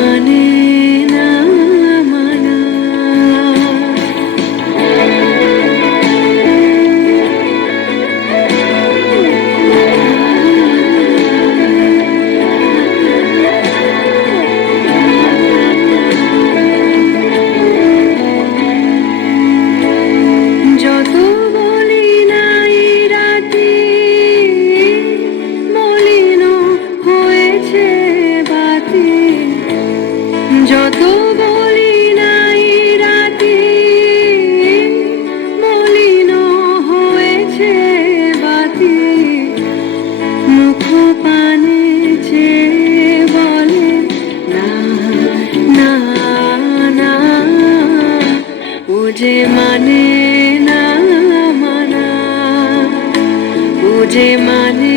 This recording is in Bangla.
মানে না মানা। যত বলি নাই রাতে মলিন হয়েছে বাতি, যত বলি নাই রাতে মলিন হয়েছে বাতি, মুখ পানে চেয়ে বলে না না না, ও যে মানে না মানা, ও যে মানে